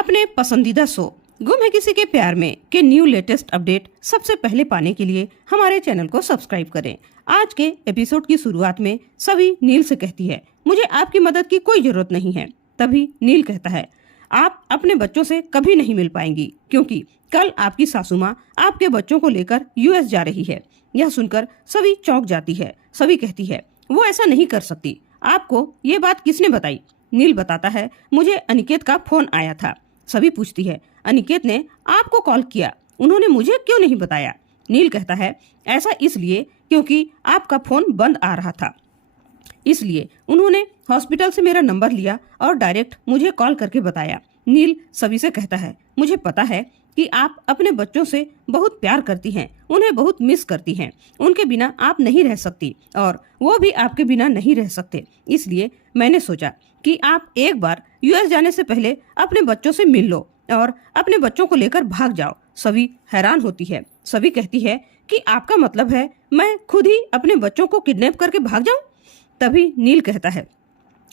अपने पसंदीदा शो गुम है किसी के प्यार में के न्यू लेटेस्ट अपडेट सबसे पहले पाने के लिए हमारे चैनल को सब्सक्राइब करें। आज के एपिसोड की शुरुआत में सभी नील से कहती है, मुझे आपकी मदद की कोई जरूरत नहीं है। तभी नील कहता है, आप अपने बच्चों से कभी नहीं मिल पाएंगी क्योंकि कल आपकी सासू माँ आपके बच्चों को लेकर यूएस जा रही है। यह सुनकर सभी चौंक जाती है। सभी कहती है, वो ऐसा नहीं कर सकती। आपको ये बात किसने बताई? नील बताता है, मुझे अनिकेत का फोन आया था। सभी पूछती है, अनिकेत ने आपको कॉल किया, उन्होंने मुझे क्यों नहीं बताया? नील कहता है, ऐसा इसलिए क्योंकि आपका फोन बंद आ रहा था, इसलिए उन्होंने हॉस्पिटल से मेरा नंबर लिया और डायरेक्ट मुझे कॉल करके बताया। नील सभी से कहता है, मुझे पता है कि आप अपने बच्चों से बहुत प्यार करती हैं, उन्हें बहुत मिस करती हैं, उनके बिना आप नहीं रह सकती और वो भी आपके बिना नहीं रह सकते। इसलिए मैंने सोचा कि आप एक बार यूएस जाने से पहले अपने बच्चों से मिल लो और अपने बच्चों को लेकर भाग जाओ। सभी हैरान होती है। सभी कहती है कि आपका मतलब है मैं खुद ही अपने बच्चों को किडनैप करके भाग जाऊं? तभी नील कहता है,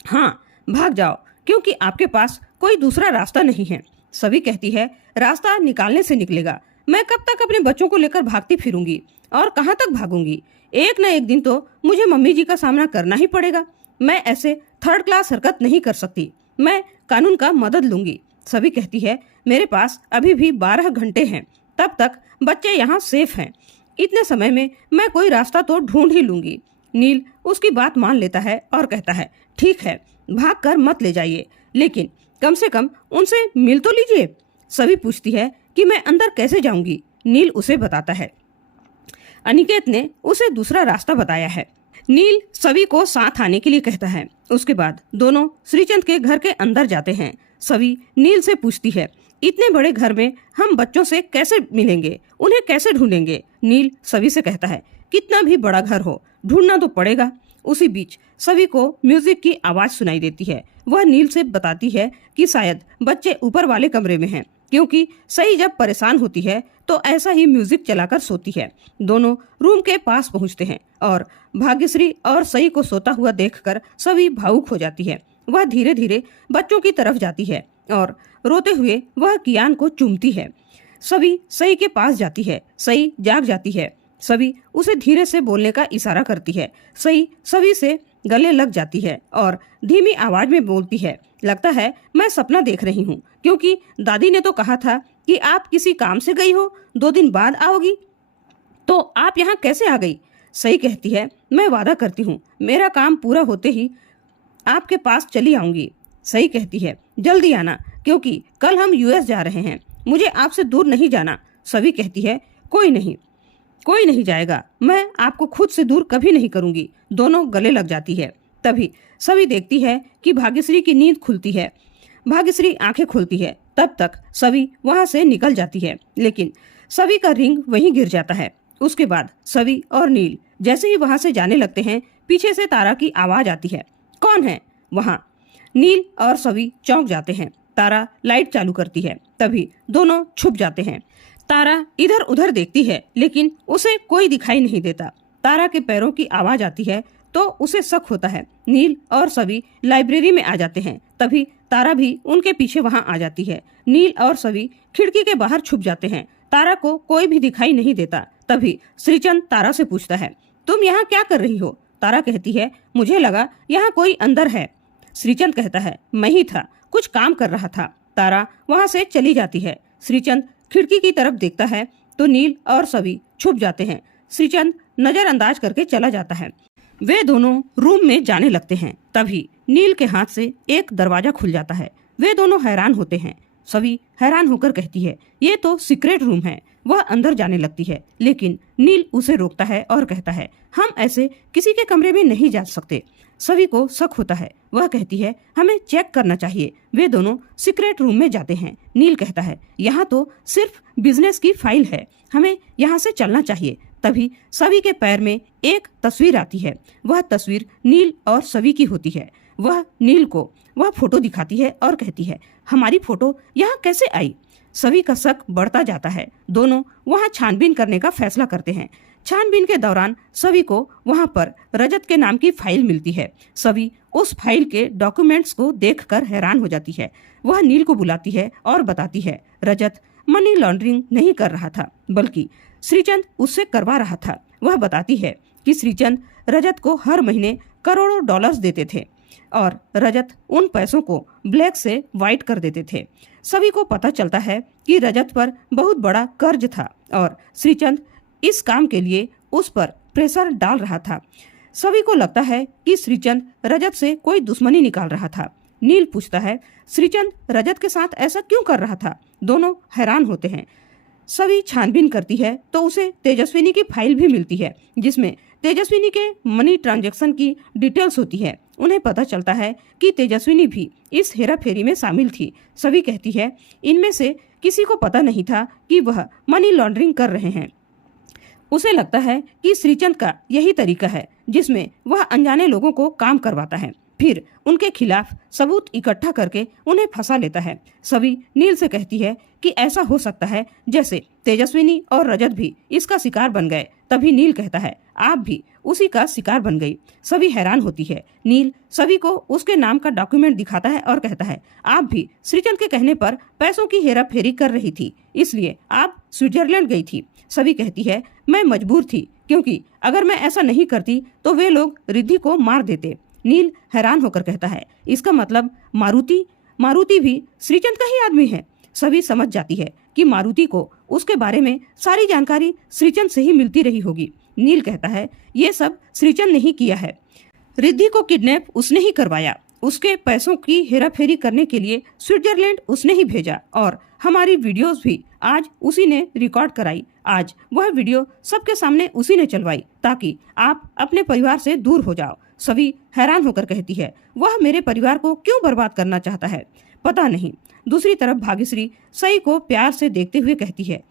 हाँ भाग जाओ, क्योंकि आपके पास कोई दूसरा रास्ता नहीं है। सभी कहती है, रास्ता निकालने से निकलेगा। मैं कब तक अपने बच्चों को लेकर भागती फिरूंगी और कहाँ तक भागूंगी? एक न एक दिन तो मुझे मम्मी जी का सामना करना ही पड़ेगा। मैं ऐसे थर्ड क्लास हरकत नहीं कर सकती। मैं कानून का मदद लूंगी। सभी कहती है, मेरे पास अभी भी 12 घंटे हैं, तब तक बच्चे यहाँ सेफ हैं। इतने समय में मैं कोई रास्ता तो ढूंढ ही लूंगी। नील उसकी बात मान लेता है और कहता है, ठीक है, भाग कर मत ले जाइए, लेकिन कम से कम उनसे मिल तो लीजिए। सभी पूछती है कि मैं अंदर कैसे जाऊंगी? नील उसे बताता है, अनिकेत ने उसे दूसरा रास्ता बताया है। नील सभी को साथ आने के लिए कहता है। उसके बाद दोनों श्रीचंद के घर के अंदर जाते हैं। सभी नील से पूछती है, इतने बड़े घर में हम बच्चों से कैसे मिलेंगे, उन्हें कैसे ढूंढेंगे? नील सभी से कहता है, कितना भी बड़ा घर हो, ढूंढना तो पड़ेगा। उसी बीच सभी को म्यूजिक की आवाज सुनाई देती है। वह नील से बताती है कि शायद बच्चे ऊपर वाले कमरे में हैं, क्योंकि सही जब परेशान होती है तो ऐसा ही म्यूजिक चलाकर सोती है। दोनों रूम के पास पहुंचते हैं और भाग्यश्री और सही को सोता हुआ देखकर सभी भावुक हो जाती है। वह धीरे धीरे बच्चों की तरफ जाती है और रोते हुए वह कियान को चूमती है। सभी सही के पास जाती है। सही जाग जाती है। सभी उसे धीरे से बोलने का इशारा करती है। सही सभी से गले लग जाती है और धीमी आवाज में बोलती है, लगता है मैं सपना देख रही हूँ, क्योंकि दादी ने तो कहा था कि आप किसी काम से गई हो, 2 दिन बाद आओगी, तो आप यहाँ कैसे आ गई? सही कहती है, मैं वादा करती हूँ मेरा काम पूरा होते ही आपके पास चली आऊंगी। सही कहती है, जल्दी आना, क्योंकि कल हम यूएस जा रहे हैं, मुझे आपसे दूर नहीं जाना। सभी कहती है, कोई नहीं जाएगा, मैं आपको खुद से दूर कभी नहीं करूंगी। दोनों गले लग जाती है। तभी सभी देखती है कि भाग्यश्री की नींद खुलती है। भाग्यश्री आंखें खोलती है। तब तक सभी वहां से निकल जाती है, लेकिन सभी का रिंग वहीं गिर जाता है। उसके बाद सभी और नील जैसे ही वहां से जाने लगते हैं, पीछे से तारा की आवाज आती है, कौन है वहाँ? नील और सभी चौंक जाते हैं। तारा लाइट चालू करती है। तभी दोनों छुप जाते हैं। तारा इधर उधर देखती है, लेकिन उसे कोई दिखाई नहीं देता। तारा के पैरों की आवाज आती है तो उसे शक होता है। नील और सभी लाइब्रेरी में आ जाते हैं। तभी तारा भी उनके पीछे वहां आ जाती है। नील और सभी खिड़की के बाहर छुप जाते हैं। तारा को कोई भी दिखाई नहीं देता। तभी श्रीचंद तारा से पूछता है, तुम यहाँ क्या कर रही हो? तारा कहती है, मुझे लगा यहाँ कोई अंदर है। श्रीचंद कहता है, मैं ही था, कुछ काम कर रहा था। तारा वहां से चली जाती है। श्रीचंद खिड़की की तरफ देखता है तो नील और सभी छुप जाते हैं। श्रीचंद नजरअंदाज करके चला जाता है। वे दोनों रूम में जाने लगते हैं। तभी नील के हाथ से एक दरवाजा खुल जाता है। वे दोनों हैरान होते हैं। सभी हैरान होकर कहती है, ये तो सीक्रेट रूम है। वह अंदर जाने लगती है, लेकिन नील उसे रोकता है और कहता है, हम ऐसे किसी के कमरे में नहीं जा सकते। सभी को शक होता है। वह कहती है, हमें चेक करना चाहिए। वे दोनों सीक्रेट रूम में जाते हैं। नील कहता है, यहाँ तो सिर्फ बिजनेस की फाइल है, हमें यहाँ से चलना चाहिए। तभी सभी के पैर में एक तस्वीर आती है। वह तस्वीर नील और सभी की होती है। वह नील को वह फोटो दिखाती है और कहती है, हमारी फोटो यहाँ कैसे आई? सभी का शक बढ़ता जाता है। दोनों वहाँ छानबीन करने का फैसला करते हैं। छानबीन के दौरान सभी को वहां पर रजत के नाम की फाइल मिलती है। सभी उस फाइल के डॉक्यूमेंट्स को देखकर हैरान हो जाती है। वह नील को बुलाती है और बताती है रजत मनी लॉन्ड्रिंग नहीं कर रहा था, बल्कि श्रीचंद उससे करवा रहा था। वह बताती है कि श्रीचंद रजत को हर महीने करोड़ों डॉलर्स देते थे और रजत उन पैसों को ब्लैक से वाइट कर देते थे। सभी को पता चलता है कि रजत पर बहुत बड़ा कर्ज था और श्रीचंद इस काम के लिए उस पर प्रेशर डाल रहा था। सभी को लगता है कि श्रीचंद रजत से कोई दुश्मनी निकाल रहा था। नील पूछता है श्रीचंद रजत के साथ ऐसा क्यों कर रहा था। दोनों हैरान होते हैं। सभी छानबीन करती है तो उसे तेजस्विनी की फाइल भी मिलती है जिसमें तेजस्विनी के मनी ट्रांजैक्शन की डिटेल्स होती है। उन्हें पता चलता है कि तेजस्विनी भी इस हेराफेरी में शामिल थी। सभी कहती है इनमें से किसी को पता नहीं था कि वह मनी लॉन्ड्रिंग कर रहे हैं। उसे लगता है कि श्रीचंद का यही तरीका है जिसमें वह अनजाने लोगों को काम करवाता है, फिर उनके खिलाफ सबूत इकट्ठा करके उन्हें फंसा लेता है। सभी नील से कहती है कि ऐसा हो सकता है जैसे तेजस्विनी और रजत भी इसका शिकार बन गए। तभी नील कहता है आप भी उसी का शिकार बन गई। सभी हैरान होती है। नील सभी को उसके नाम का डॉक्यूमेंट दिखाता है और कहता है आप भी श्रीचंद के कहने पर पैसों की हेराफेरी कर रही थी, इसलिए आप स्विट्जरलैंड गई थी। सभी कहती है मैं मजबूर थी, क्योंकि अगर मैं ऐसा नहीं करती तो वे लोग रिद्धि को मार देते। नील हैरान होकर कहता है इसका मतलब मारुति भी श्रीचंद का ही आदमी है। सभी समझ जाती है कि मारुति को उसके बारे में सारी जानकारी श्रीचंद से ही मिलती रही होगी। नील कहता है ये सब श्रीचंद ने ही किया है। रिद्धि को किडनैप उसने ही करवाया, उसके पैसों की हेराफेरी करने के लिए स्विट्जरलैंड उसने ही भेजा और हमारी वीडियोस भी आज उसी ने रिकॉर्ड कराई। आज वह वीडियो सबके सामने उसी ने चलवाई ताकि आप अपने परिवार से दूर हो जाओ। सभी हैरान होकर कहती है वह मेरे परिवार को क्यों बर्बाद करना चाहता है, पता नहीं। दूसरी तरफ भाग्यश्री सई को प्यार से देखते हुए कहती है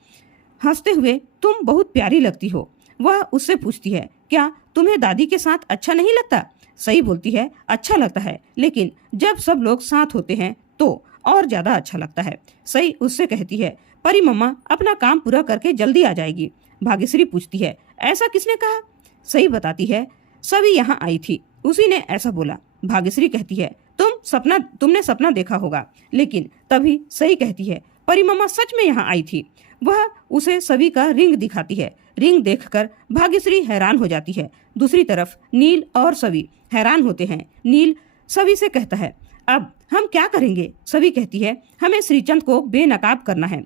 हंसते हुए तुम बहुत प्यारी लगती हो। वह उससे पूछती है क्या तुम्हें दादी के साथ अच्छा नहीं लगता। सई बोलती है अच्छा लगता है, लेकिन जब सब लोग साथ होते हैं तो और ज्यादा अच्छा लगता है। सई उससे कहती है परी मम्मा अपना काम पूरा करके जल्दी आ जाएगी। भाग्यश्री पूछती है ऐसा किसने कहा। सई बताती है सभी यहाँ आई थी, उसी ने ऐसा बोला। भाग्यश्री कहती है तुमने सपना देखा होगा। लेकिन तभी सही कहती है परी मम्मा सच में यहाँ आई थी। वह उसे सभी का रिंग दिखाती है। रिंग देखकर भाग्यश्री हैरान हो जाती है। दूसरी तरफ नील और सभी हैरान होते हैं। नील सभी से कहता है अब हम क्या करेंगे। सभी कहती है हमें श्रीचंद को बेनकाब करना है।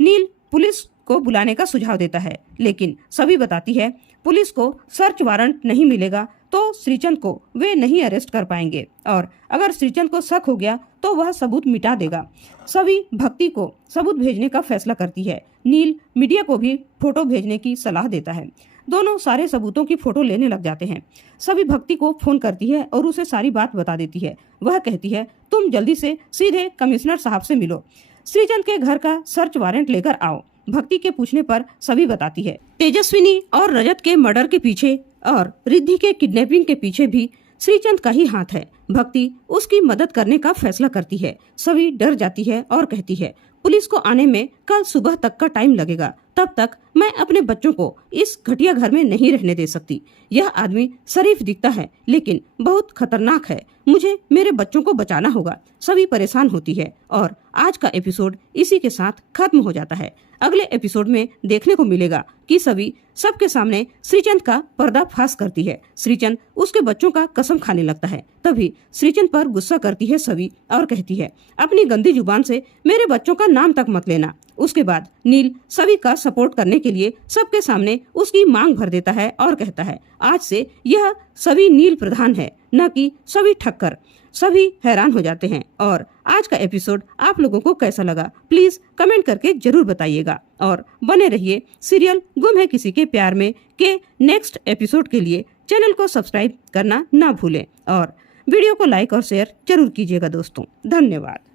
नील पुलिस को बुलाने का सुझाव देता है, लेकिन सभी बताती है पुलिस को सर्च वारंट नहीं मिलेगा तो श्रीचंद को वे नहीं अरेस्ट कर पाएंगे और अगर श्रीचंद को शक हो गया तो वह सबूत मिटा देगा। सभी भक्ति को सबूत भेजने का फैसला करती है। नील मीडिया को भी फोटो भेजने की सलाह देता है। दोनों सारे सबूतों की फोटो लेने लग जाते हैं। सभी भक्ति को फोन करती है और उसे सारी बात बता देती है। वह कहती है तुम जल्दी से सीधे कमिश्नर साहब से मिलो, श्रीचंद के घर का सर्च वारंट लेकर आओ। भक्ति के पूछने पर सभी बताती है तेजस्विनी और रजत के मर्डर के पीछे और रिद्धि के किडनैपिंग के पीछे भी श्रीचंद का ही हाथ है। भक्ति उसकी मदद करने का फैसला करती है। सभी डर जाती है और कहती है पुलिस को आने में कल सुबह तक का टाइम लगेगा, तब तक मैं अपने बच्चों को इस घटिया घर में नहीं रहने दे सकती। यह आदमी शरीफ दिखता है लेकिन बहुत खतरनाक है, मुझे मेरे बच्चों को बचाना होगा। सभी परेशान होती है और आज का एपिसोड इसी के साथ खत्म हो जाता है। अगले एपिसोड में देखने को मिलेगा कि सभी सबके सामने श्रीचंद का पर्दाफाश करती है। श्रीचंद उसके बच्चों का कसम खाने लगता है। तभी श्रीचंद पर गुस्सा करती है सभी और कहती है अपनी गंदी जुबान से मेरे बच्चों का नाम तक मत लेना। उसके बाद नील सभी का सपोर्ट करने के लिए सबके सामने उसकी मांग भर देता है और कहता है आज से यह सभी नील प्रधान है, न कि सभी ठक्कर। सभी हैरान हो जाते हैं। और आज का एपिसोड आप लोगों को कैसा लगा प्लीज कमेंट करके जरूर बताइएगा और बने रहिए सीरियल गुम है किसी के प्यार में के नेक्स्ट एपिसोड के लिए चैनल को सब्सक्राइब करना ना भूलें और वीडियो को लाइक और शेयर जरूर कीजिएगा दोस्तों। धन्यवाद।